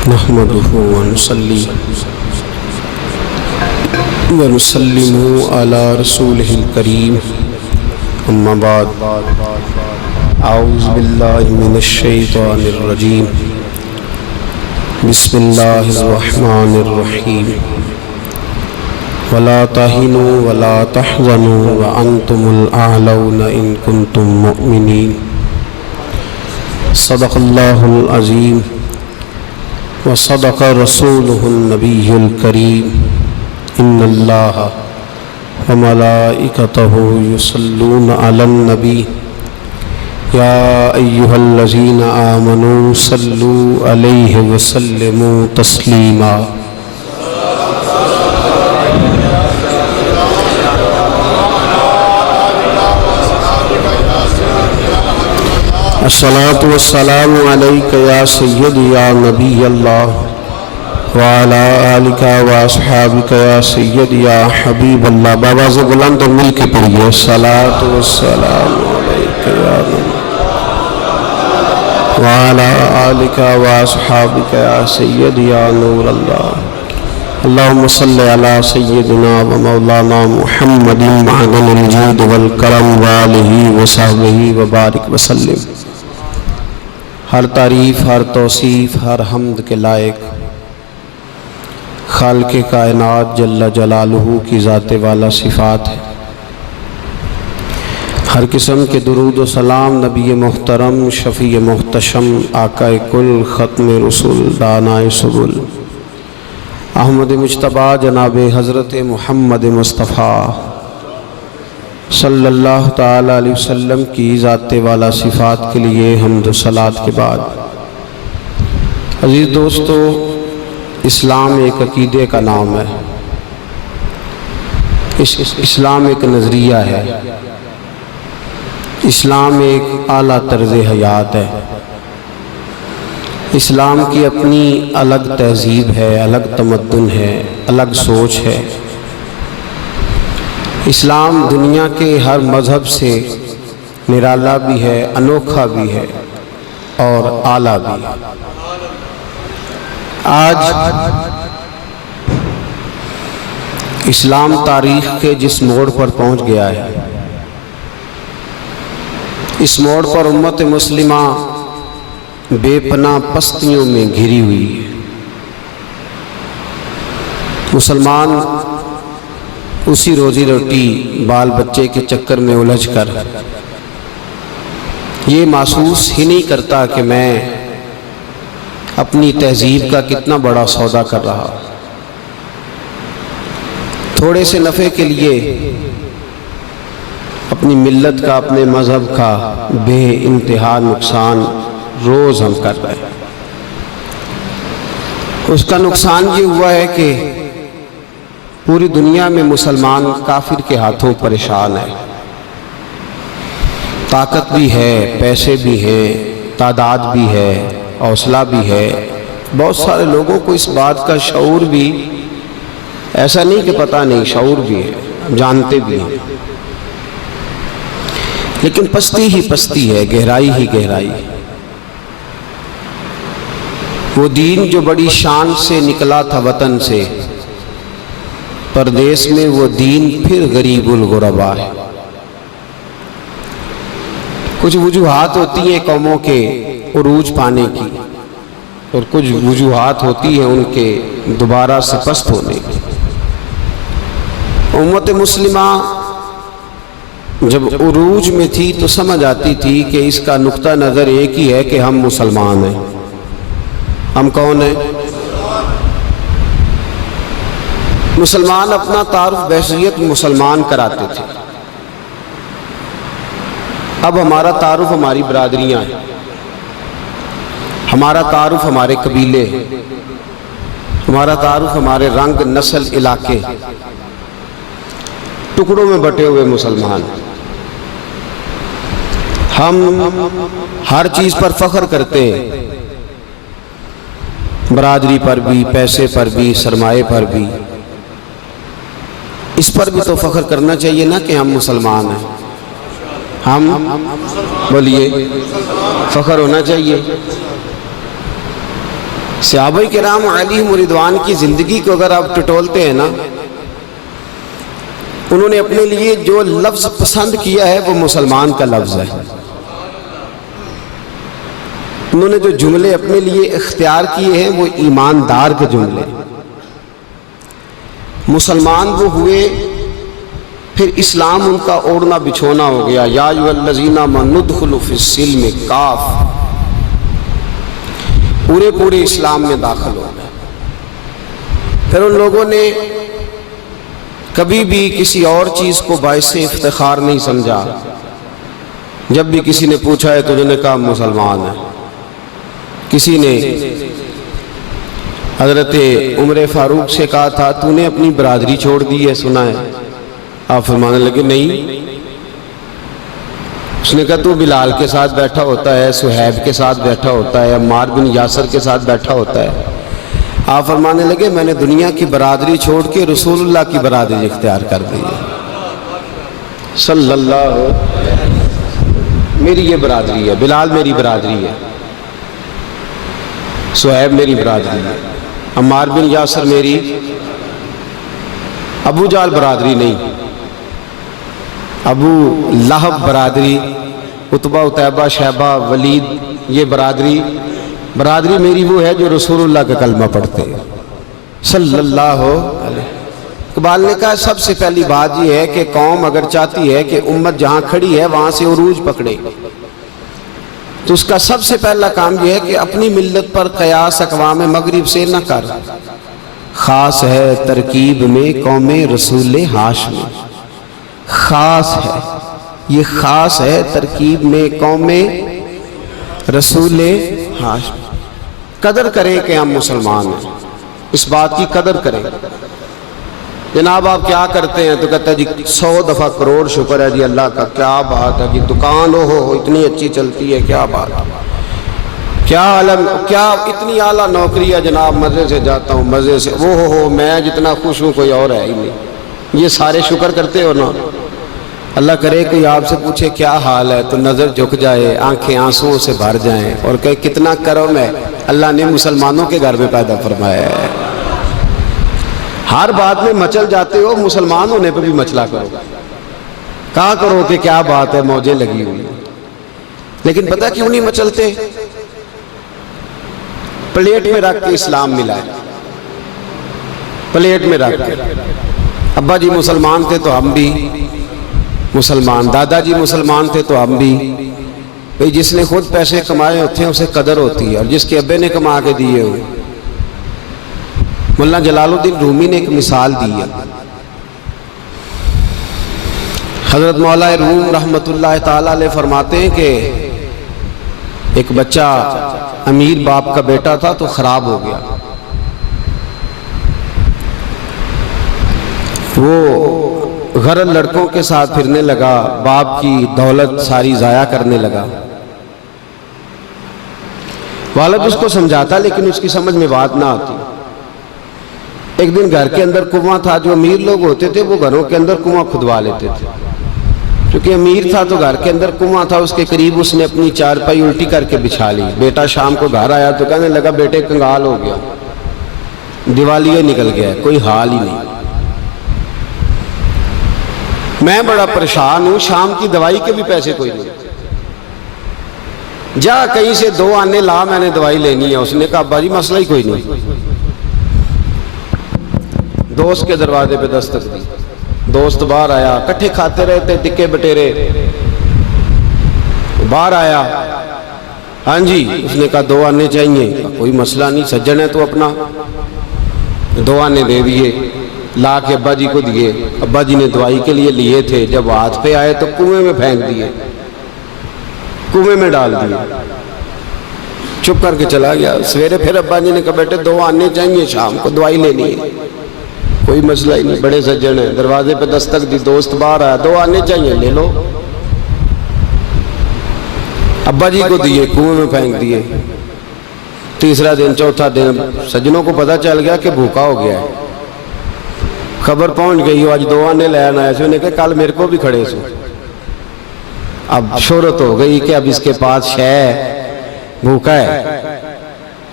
نحمده ونصلي ونسلم على رسوله الكريم اما بعد اعوذ بالله من الشيطان الرجيم بسم الله الرحمن الرحيم ولا تهنوا ولا تحزنوا وانتم الاعلون ان كنتم مؤمنين صدق الله العظيم وصدق رسوله النبي الكريم ان الله وملائكته يصلون على النبي يا ايها الذين آمنوا صلوا عليه وسلموا تسليما الصلاة والسلام عليك يا سيدي يا نبي الله وعلى آلك واصحابك يا سيدي يا حبيب الله بابا سے بلند اور مل کے پڑھیے الصلاة والسلام عليك يا نبي وعلى آلك واصحابك يا سيدي يا نور الله اللهم صل على سيدنا ومولانا محمد معدن الجود والکرم وآلہ وصحبہ وبارک وسلم۔ ہر تعریف، ہر توصیف، ہر حمد کے لائق خالق کائنات جل جلالہ کی ذات والا صفات ہے۔ ہر قسم کے درود و سلام نبی محترم، شفیع محتشم، آقا کل، ختم رسول، دانائے سبل، احمد مجتبی جناب حضرت محمد مصطفیٰ صلی اللہ تعالیٰ علیہ وسلم کی ذات والا صفات کے لیے حمد و صلوات کے بعد، عزیز دوستو، اسلام ایک عقیدے کا نام ہے، اسلام ایک نظریہ ہے، اسلام ایک اعلیٰ طرز حیات ہے، اسلام کی اپنی الگ تہذیب ہے، الگ تمدن ہے، الگ سوچ ہے۔ اسلام دنیا کے ہر مذہب سے نرالا بھی ہے، انوکھا بھی ہے اور اعلیٰ بھی ہے۔ آج اسلام تاریخ کے جس موڑ پر پہنچ گیا ہے، اس موڑ پر امت مسلمہ بے پناہ پستیوں میں گھری ہوئی ہے۔ مسلمان اسی روزی روٹی، بال بچے کے چکر میں الجھ کر یہ محسوس ہی نہیں کرتا کہ میں اپنی تہذیب کا کتنا بڑا سودا کر رہا، تھوڑے سے نفع کے لیے اپنی ملت کا، اپنے مذہب کا بے انتہا نقصان روز ہم کر رہے ہیں۔ اس کا نقصان یہ ہوا ہے کہ پوری دنیا میں مسلمان کافر کے ہاتھوں پریشان ہے، طاقت بھی ہے، پیسے بھی ہیں، تعداد بھی ہے، حوصلہ بھی ہے، بہت سارے لوگوں کو اس بات کا شعور بھی، ایسا نہیں کہ پتہ نہیں، شعور بھی ہے، جانتے بھی ہیں، لیکن پستی ہی پستی ہے، گہرائی ہی گہرائی ہے۔ وہ دین جو بڑی شان سے نکلا تھا وطن سے، پردیس میں وہ دین پھر غریب الغربا ہے۔ کچھ وجوہات ہوتی ہیں قوموں کے عروج پانے کی، اور کچھ وجوہات ہوتی ہیں ان کے دوبارہ سے پست ہونے کی۔ امت مسلمہ جب عروج میں تھی تو سمجھ آتی تھی کہ اس کا نقطہ نظر ایک ہی ہے کہ ہم مسلمان ہیں۔ ہم کون ہیں؟ مسلمان اپنا تعارف بحیثیت مسلمان کراتے تھے۔ اب ہمارا تعارف ہماری برادریاں ہیں، ہمارا تعارف ہمارے قبیلے ہیں، ہمارا تعارف ہمارے رنگ، نسل، علاقے، ٹکڑوں میں بٹے ہوئے مسلمان۔ ہم ہر چیز پر فخر کرتے ہیں، برادری پر بھی، پیسے پر بھی، سرمایہ پر بھی۔ اس پر بھی تو فخر کرنا چاہیے نا کہ ہم مسلمان ہیں۔ ہم بولیے، فخر ہونا چاہیے۔ صحابہ کرام علیہم رضوان کی زندگی کو اگر آپ ٹٹولتے ہیں نا، انہوں نے اپنے لیے جو لفظ پسند کیا ہے وہ مسلمان کا لفظ ہے. انہوں نے جو جملے اپنے لیے اختیار کیے ہیں وہ ایماندار کے جملے. مسلمان وہ ہوئے، پھر اسلام ان کا اوڑھنا بچھونا ہو گیا. یا ایھا الذین آمنوا ادخلوا فی السلم کافۃ، پورے اسلام میں داخل ہو گئے. پھر ان لوگوں نے کبھی بھی کسی اور چیز کو باعث افتخار نہیں سمجھا. جب بھی کسی نے پوچھا ہے تو انہوں نے کہا مسلمان ہے. کسی نے حضرت عمر فاروق سے کہا تھا تو نے اپنی برادری چھوڑ دی ہے، سنا ہے؟ آپ فرمانے لگے نہیں. اس نے کہا تو بلال کے ساتھ بیٹھا ہوتا ہے، صہیب کے ساتھ بیٹھا ہوتا ہے، عمار بن یاسر کے ساتھ بیٹھا ہوتا ہے. آپ فرمانے لگے میں نے دنیا کی برادری چھوڑ کے رسول اللہ کی برادری اختیار کر دی ہے صلی اللہ علیہ وسلم. میری یہ برادری ہے، بلال میری برادری ہے، صہیب میری برادری ہے، عمار بن یاسر میری، ابو جہل برادری نہیں، ابو لہب برادری، عتبہ عتیبہ شیبہ ولید یہ برادری میری وہ ہے جو رسول اللہ کا کلمہ پڑھتے ہیں صلی اللہ علیہ وسلم. اقبال نے کہا سب سے پہلی بات یہ ہے کہ قوم اگر چاہتی ہے کہ امت جہاں کھڑی ہے وہاں سے عروج پکڑے تو اس کا سب سے پہلا کام یہ ہے کہ اپنی ملت پر قیاس اقوام مغرب سے نہ کر. خاص ہے ترکیب میں قوم رسول ہاشمی، خاص ہے، یہ خاص ہے ترکیب میں قوم رسول ہاشمی. قدر کریں کہ ہم مسلمان ہیں، اس بات کی قدر کریں. جناب آپ کیا کرتے ہیں تو کہتا ہے جی 100 دفعہ کروڑ شکر ہے جی اللہ کا، کیا بات ہے جی دکان ہو اتنی اچھی چلتی ہے، کیا بات ہے، کیا عالم، کیا اتنی اعلیٰ نوکری ہے جناب، مزے سے جاتا ہوں مزے سے، وہ ہو میں جتنا خوش ہوں کوئی اور ہے ہی نہیں. یہ سارے شکر کرتے ہو نا. اللہ کرے کوئی آپ سے پوچھے کیا حال ہے تو نظر جھک جائے، آنکھیں آنسوؤں سے بھر جائیں اور کہے کتنا کرم ہے اللہ نے مسلمانوں کے گھر میں پیدا فرمایا ہے. ہر بات میں مچل جاتے ہو، مسلمان ہونے پہ بھی مچلا کرو، کہا کرو کہ کیا بات ہے موجیں لگی ہوئی. لیکن پتہ کیوں نہیں مچلتے؟ پلیٹ میں رکھ کے اسلام ملا ہے، پلیٹ میں رکھ کے. ابا جی مسلمان تھے تو ہم بھی مسلمان، دادا جی مسلمان تھے تو ہم بھی. بھئی جس نے خود پیسے کمائے ہوتے ہیں اسے قدر ہوتی ہے، اور جس کے ابے نے کما کے دیے ہوئے. مولانا جلال الدین رومی نے ایک مثال دی ہے. حضرت مولا روم رحمت اللہ تعالی علیہ فرماتے ہیں کہ ایک بچہ امیر باپ کا بیٹا تھا تو خراب ہو گیا. وہ غرض لڑکوں کے ساتھ پھرنے لگا، باپ کی دولت ساری ضائع کرنے لگا. والد اس کو سمجھاتا لیکن اس کی سمجھ میں بات نہ آتی. ایک دن گھر کے اندر کنواں تھا، جو امیر لوگ ہوتے تھے وہ گھروں کے اندر کنواں کھدوا لیتے تھے. کیونکہ امیر تھا تو گھر کے اندر کنواں تھا، اس کے قریب اس نے اپنی چارپائی الٹی کر کے بچھا لی. بیٹا شام کو گھر آیا تو کہنے لگا بیٹے کنگال ہو گیا، دیوالیہ نکل گیا، کوئی حال ہی نہیں. میں بڑا پریشان ہوں، شام کی دوائی کے بھی پیسے کوئی نہیں، جا کہیں سے 2 آنے لا، میں نے دوائی لینی ہے. اس نے کہا ابا جی مسئلہ ہی کوئی نہیں. دوست کے دروازے پہ دستک دی، دوست باہر آیا، کٹھے کھاتے رہے تھے ٹکے بٹیرے. باہر آیا، ہاں جی. اس نے کہا 2 آنے چاہیے. کوئی مسئلہ نہیں، سجن ہے تو اپنا. 2 آنے دے دیے، لا کے ابا جی کو دیے. ابا جی نے دوائی کے لیے لیے تھے، جب ہاتھ پہ آئے تو کنویں میں پھینک دیے، کنویں میں ڈال دیے. چپ کر کے چلا گیا. سویرے پھر ابا جی نے کہا بیٹے 2 آنے چاہیے، شام کو دوائی لینی ہے. کوئی مسئلہ ہی نہیں، بڑے سجن ہیں. دروازے پہ دستک دی، دوست باہر آیا، 2 آنے چاہیے، لے لو. ابا جی کو دیے، کنویں میں پھینک دیے. تیسرا دن، چوتھا دن، سجنوں کو پتہ چل گیا کہ بھوکا ہو گیا ہے. خبر پہنچ گئی ہو آج 2 آنے لین آیا سے. انہیں کہا کل میرے کو بھی کھڑے سو. اب شہرت ہو گئی کہ اب اس کے پاس شے بھوکا ہے.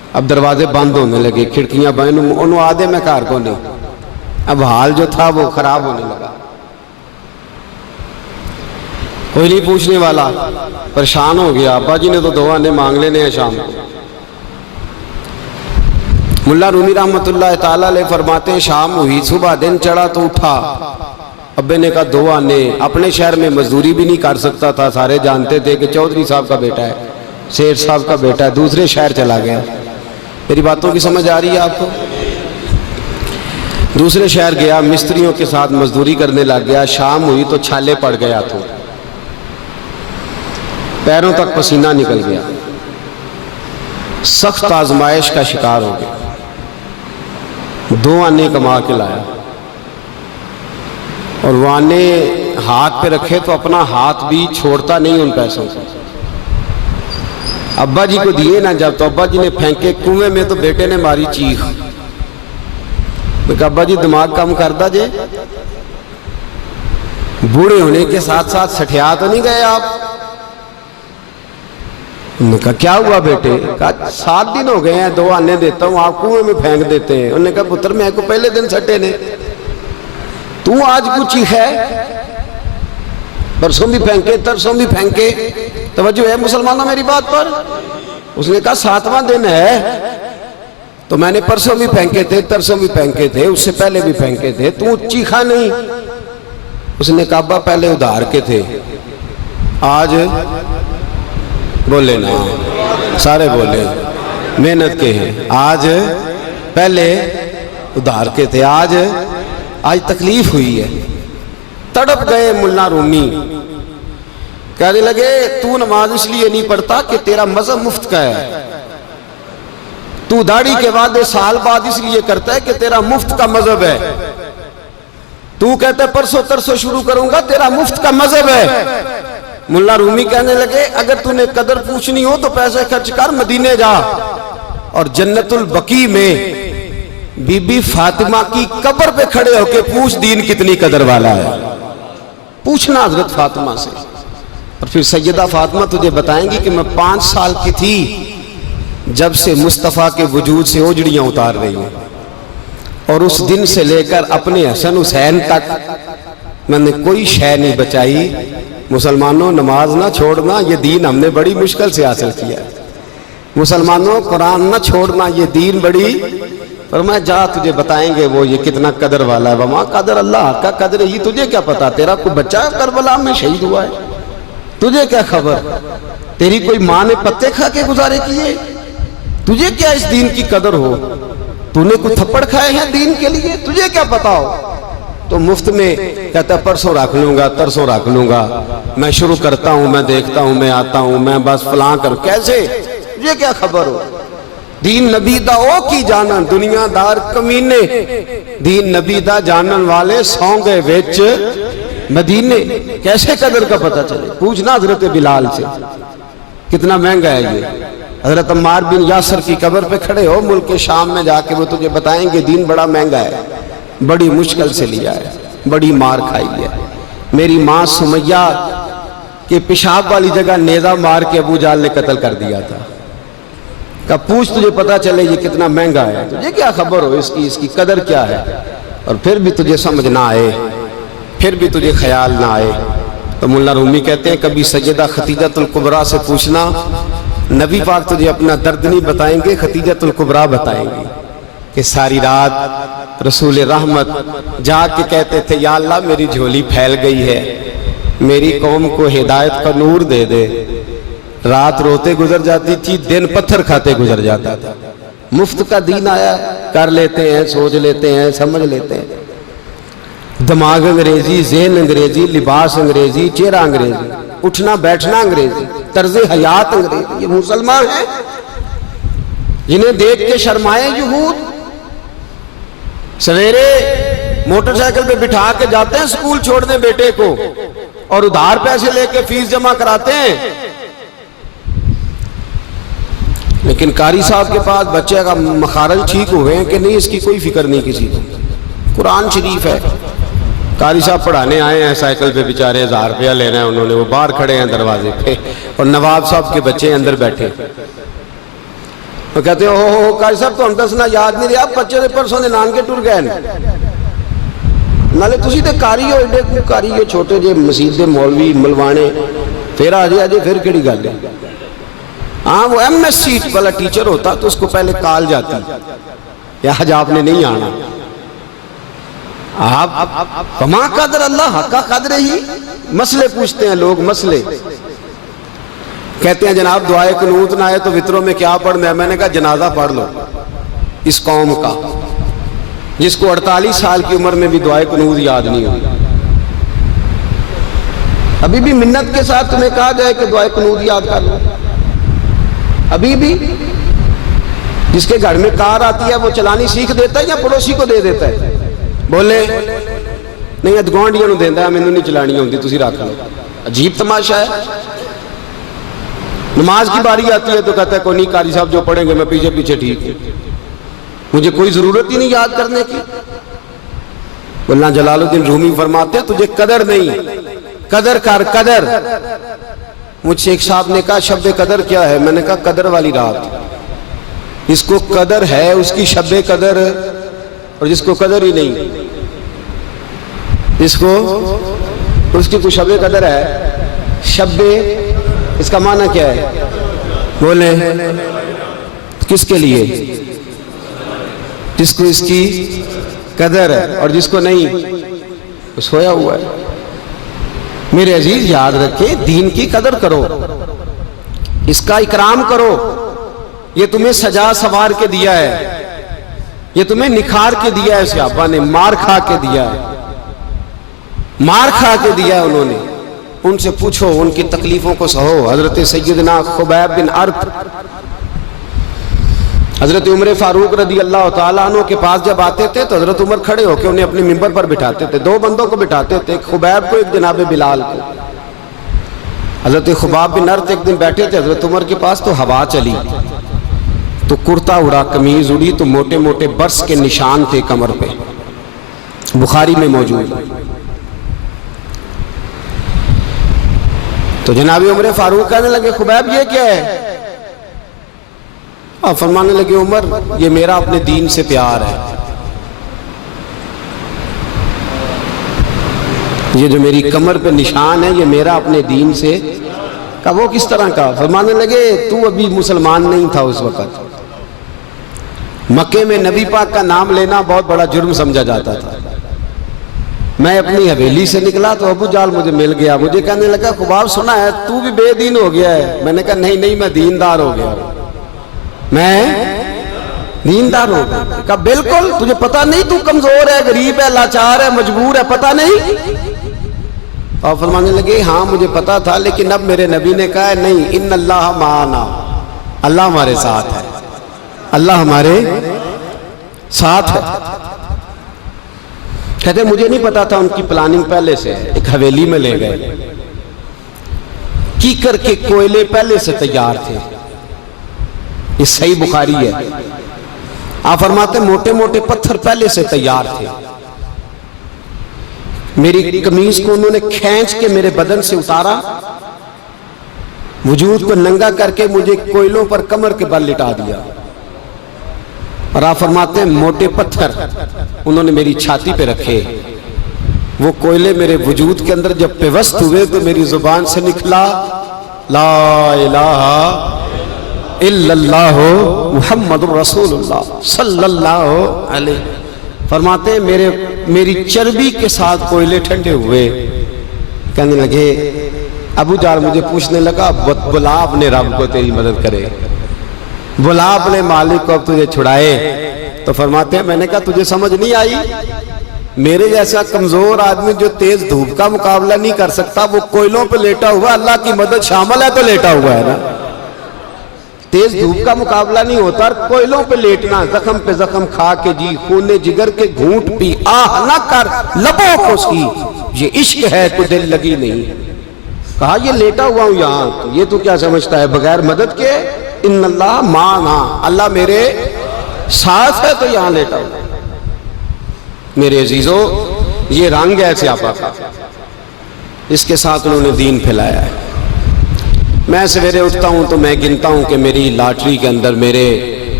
اب دروازے بند ہونے لگے، کھڑکیاں بند، انہوں آدھے میں کار کو نہیں، اب حال جو تھا وہ خراب ہونے لگا، کوئی نہیں پوچھنے والا، پریشان ہو گیا۔ ابا جی نے تو 2 آنے مانگ لینے ہیں شام کو۔ ملا رومی رحمت اللہ تعالیٰ علیہ فرماتے ہیں شام ہوئی، صبح دن چڑھا تو اٹھا، ابے نے کہا 2 آنے، اپنے شہر میں مزدوری بھی نہیں کر سکتا تھا، سارے جانتے تھے کہ چودھری صاحب کا بیٹا ہے، سیٹھ صاحب کا بیٹا ہے، دوسرے شہر چلا گیا۔ میری باتوں کی سمجھ آ رہی ہے آپ کو؟ دوسرے شہر گیا، مستریوں کے ساتھ مزدوری کرنے لگ گیا، شام ہوئی تو چھالے پڑ گئے ہاتھوں، پیروں تک پسینہ نکل گیا، سخت آزمائش کا شکار ہو گیا۔ 2 آنے کما کے لایا اور وہ آنے ہاتھ پہ رکھے تو اپنا ہاتھ بھی چھوڑتا نہیں ان پیسوں سے۔ ابا جی کو دیے نا جب، تو ابا جی نے پھینکے کنویں میں، تو بیٹے نے ماری چیخ، میں کہا ابا جی دماغ کم کردہ جے، بوڑھے ہونے کے ساتھ ساتھ سٹھیا تو نہیں گئے آپ؟ انہوں نے کہا کیا ہوا بیٹے؟ کہا 7 دن ہو گئے ہیں 2 آنے دیتا ہوں، آپ کنویں میں پھینک دیتے ہیں۔ انہوں نے کہا پتر میں کو پہلے دن سٹے نے، تو آج کچھ ہی ہے، پرسوں بھی پھینکے ترسوں بھی پھینکے، توجہ ہے مسلمانوں میری بات پر؟ اس نے کہا 7واں دن ہے، تو میں نے پرسوں بھی پھینکے تھے، ترسوں بھی پھینکے تھے، اس سے پہلے بھی پھینکے تھے، تو چیخا نہیں؟ اس نے کہا ابا پہلے ادھار کے تھے، آج بولے نا، سارے بولے محنت کے ہیں، آج پہلے ادھار کے تھے، آج تکلیف ہوئی ہے۔ تڑپ گئے ملا رومی، کہنے لگے تو نماز اس لیے نہیں پڑھتا کہ تیرا مذہب مفت کا ہے، تو داڑھی کے وعدے سال بعد اس لیے کرتا ہے کہ تیرا مفت کا مذہب ہے، تو کہتا ہے پرسوں ترسوں شروع کروں گا، تیرا مفت کا مذہب ہے۔ ملا رومی کہنے لگے اگر تو نے قدر پوچھنی ہو تو پیسے خرچ کر مدینے جا، اور جنت البقیع میں بی بی فاطمہ کی قبر پہ کھڑے ہو کے پوچھ دین کتنی قدر والا ہے، پوچھنا حضرت فاطمہ سے۔ اور پھر سیدہ فاطمہ تجھے بتائیں گی کہ میں 5 سال کی تھی جب سے مصطفیٰ کے وجود سے اوجڑیاں اتار رہی ہیں، اور اس دن سے لے کر اپنے حسن حسین تک میں نے کوئی شے نہیں بچائی۔ مسلمانوں نماز نہ چھوڑنا، یہ دین ہم نے بڑی مشکل سے حاصل کیا ہے۔ مسلمانوں قرآن نہ چھوڑنا، یہ دین بڑی، فرمایا جا تجھے بتائیں گے وہ یہ کتنا قدر والا ہے، وما قدر اللہ کا قدر ہی، تجھے کیا پتا، تیرا کوئی بچہ کربلا میں شہید ہوا ہے، تجھے کیا خبر، تیری کوئی ماں نے پتے کھا کے گزارے کیے، تجھے کیا اس دین کی قدر ہو، تو نے کوئی تھپڑ کھائے ہیں دین کے لیے، تجھے کیا پتا ہو۔ تو مفت میں کہتا ہے پرسوں رکھ لوں گا، ترسوں رکھ لوں گا، میں شروع کرتا ہوں، میں دیکھتا ہوں، میں آتا ہوں، میں بس فلاں کر، کیسے، تجھے کیا خبر ہو۔ دین نبی دا او کی جانن، دنیا دار کمینے، دین نبی دا جانن والے سونگے وچ مدینے، کیسے قدر کا پتہ چلے۔ پوچھنا حضرت بلال سے کتنا مہنگا ہے یہ۔ حضرت عمار بن یاسر کی قبر پہ کھڑے ہو ملک شام میں جا کے، وہ تجھے بتائیں گے دین بڑا مہنگا ہے، بڑی مشکل سے لیا ہے، بڑی مار کھائی ہے۔ میری ماں سمیہ کے پیشاب والی جگہ نیزہ مار کے ابو جہل نے قتل کر دیا تھا۔ کہ پوچھ تجھے پتا چلے یہ کتنا مہنگا ہے، تجھے کیا خبر ہو اس کی قدر کیا ہے، اور پھر بھی تجھے سمجھ نہ آئے، پھر بھی تجھے خیال نہ آئے۔ تو ملا رومی کہتے ہیں کبھی سیدہ خدیجۃ الکبریٰ سے پوچھنا، نبی پاک تجھے اپنا درد نہیں بتائیں گے، خدیجۃ الکبریٰ بتائیں گے کہ ساری رات رسول رحمت جاگ کے کہتے تھے یا اللہ میری جھولی پھیل گئی ہے، میری قوم کو ہدایت کا نور دے دے۔ رات روتے گزر جاتی تھی، دن پتھر کھاتے گزر جاتا تھا۔ مفت کا دین آیا، کر لیتے ہیں، سوچ لیتے ہیں، سمجھ لیتے ہیں، دماغ انگریزی، ذہن انگریزی، لباس انگریزی، چہرہ انگریزی، اٹھنا بیٹھنا انگریزی، طرز حیات انگریزی۔ یہ مسلمان ہیں جنہیں دیکھ کے شرمائے یہود، سویرے موٹر سائیکل پہ بٹھا کے جاتے ہیں سکول چھوڑنے بیٹے کو، اور ادھار پیسے لے کے فیس جمع کراتے ہیں۔ لیکن قاری صاحب کے پاس بچے کا مخارج ٹھیک ہوئے ہیں کہ نہیں، اس کی کوئی فکر نہیں کسی کو۔ قرآن شریف ہے، قاری صاحب پڑھانے آئے ہیں سائیکل پہ، بیچارے 1000 روپیہ لینا ہے انہوں نے، وہ باہر کھڑے ہیں دروازے پہ، اور نواب صاحب کے بچے اندر بیٹھے۔ تو کہتے ہو قاری صاحب تو ہم دسنا یاد نہیں رہا بچے دے پرسوں دے نان کے ٹر گئے نالے تسی تے قاری ہو ایڈے کو قاری ہو چھوٹے جے مسجد دے مولوی ملوانے پھر آجے پھر کیڑی گل ہے ہاں وہ ایم ایس سی والا ٹیچر ہوتا تو اس کو پہلے کال جاتی یا آج آپ نے نہیں آنا آپ کما قدر اللہ حقا قدر ہی مسئلے پوچھتے ہیں لوگ مسئلے کہتے ہیں جناب دعائے قنوت نہ آئے تو وطروں میں کیا پڑھنا ہے میں نے کہا جنازہ پڑھ لو اس قوم کا جس کو 48 سال کی عمر میں بھی دعائے قنوت یاد نہیں ہوئی ابھی بھی منت کے ساتھ تمہیں کہا جائے کہ دعائے قنوت یاد کر لو ابھی بھی جس کے گھر میں کار آتی ہے وہ چلانی سیکھ دیتا ہے یا پڑوسی کو دے دیتا ہے بولے نہیں ادگوانڈیاں نو دیندا ہے مینوں نہیں چلانی ہوندی تسی رکھ لو عجیب تماشا ہے نماز کی باری آتی ہے تو کہتا ہے کوئی نہیں قاری صاحب جو پڑھیں گے میں پیچھے پیچھے ٹھیک ہوں مجھے کوئی ضرورت ہی نہیں یاد کرنے کی اللہ جلال الدین رومی فرماتے ہیں تجھے قدر نہیں قدر کر قدر مجھ سے ایک صاحب نے کہا شب قدر کیا ہے میں نے کہا قدر والی رات اس کو قدر ہے اس کی شب قدر اور جس کو قدر ہی نہیں جس کو اس کی کوئی شب قدر ہے شب اس کا معنی کیا ہے بولے کس کے لیے جس کو اس کی قدر ہے اور جس کو نہیں وہ سویا ہوا ہے میرے عزیز یاد رکھیں دین کی قدر کرو اس کا اکرام کرو یہ تمہیں سجا سوار کے دیا ہے یہ تمہیں نکھار کے دیا ہے صحابہ نے مار کھا کے دیا ہے مار کھا کے دیا ہے انہوں نے ان سے پوچھو ان کی تکلیفوں کو سہو حضرت سیدنا خبیب بن ارت حضرت عمر فاروق رضی اللہ تعالیٰ عنہ کے پاس جب آتے تھے تو حضرت عمر کھڑے ہو کے انہیں اپنے ممبر پر بٹھاتے تھے دو بندوں کو بٹھاتے تھے ایک خبیب کو ایک جناب بلال کو حضرت خباب بن ارت ایک دن بیٹھے تھے حضرت عمر کے پاس تو ہوا چلی تو کرتا اڑا قمیض اڑی تو موٹے موٹے برس کے نشان تھے کمر پہ بخاری میں موجود تو جناب عمر فاروق کہنے لگے خبیب یہ کیا ہے فرمانے لگے عمر یہ میرا اپنے دین سے پیار ہے یہ جو میری کمر پہ نشان ہے یہ میرا اپنے دین سے کہا وہ کس طرح کا فرمانے لگے تو ابھی مسلمان نہیں تھا اس وقت مکے میں نبی پاک کا نام لینا بہت بڑا جرم سمجھا جاتا تھا میں اپنی حویلی سے نکلا تو ابو جال مجھے مل گیا مجھے کہنے لگا خباب سنا ہے تو بھی بے دین ہو گیا ہے میں نے کہا نہیں میں دیندار ہو گیا میں دیندار ہو گیا کہا بالکل تجھے پتا نہیں تو کمزور ہے غریب ہے لاچار ہے مجبور ہے پتا نہیں اور فرمانے لگے ہاں مجھے پتا تھا لیکن اب میرے نبی نے کہا نہیں ان اللہ معنا اللہ ہمارے ساتھ ہے اللہ ہمارے ساتھ ہے کہتے مجھے نہیں پتا تھا ان کی پلاننگ پہلے سے ایک حویلی میں لے گئے کیکر کے کوئلے پہلے سے تیار تھے یہ صحیح بخاری ہے آپ فرماتے موٹے موٹے پتھر پہلے سے تیار تھے میری قمیض کو انہوں نے کھینچ کے میرے بدن سے اتارا وجود کو ننگا کر کے مجھے کوئلوں پر کمر کے بل لٹا دیا اور آپ فرماتے ہیں موٹے پتھر انہوں نے میری چھاتی پہ رکھے وہ کوئلے میرے وجود کے اندر جب پیوست ہوئے تو میری زبان سے نکلا لا الہ الا اللہ محمد رسول اللہ صلی اللہ علیہ فرماتے ہیں میری چربی کے ساتھ کوئلے ٹھنڈے ہوئے کہنے لگے ابو جال مجھے پوچھنے لگا بلا اپنے رب کو تیری مدد کرے بلا اپنے مالک کو اب تجھے چھڑائے تو فرماتے ہیں میں نے کہا تجھے سمجھ نہیں آئی میرے جیسا کمزور آدمی جو تیز دھوپ کا مقابلہ نہیں کر سکتا وہ کوئلوں پہ لیٹا ہوا اللہ کی مدد شامل ہے تو لیٹا ہوا ہے نا تیز دھوپ کا مقابلہ نہیں ہوتا کوئلوں پہ لیٹنا زخم پہ زخم کھا کے جی خون جگر کے گھونٹ پی آہ نہ کر لبوں کو سی یہ عشق ہے تو دل لگی نہیں کہا یہ لیٹا ہوا ہوں یہاں تو یہ تو کیا سمجھتا ہے بغیر مدد کے ان اللہ معنا اللہ میرے ساتھ ہے تو یہاں لیٹا ہوں میرے عزیزو یہ رنگ ہے صحابہ کا اس کے ساتھ انہوں نے دین پھیلایا ہے میں سویرے اٹھتا ہوں تو میں گنتا ہوں کہ میری لاٹری کے اندر میرے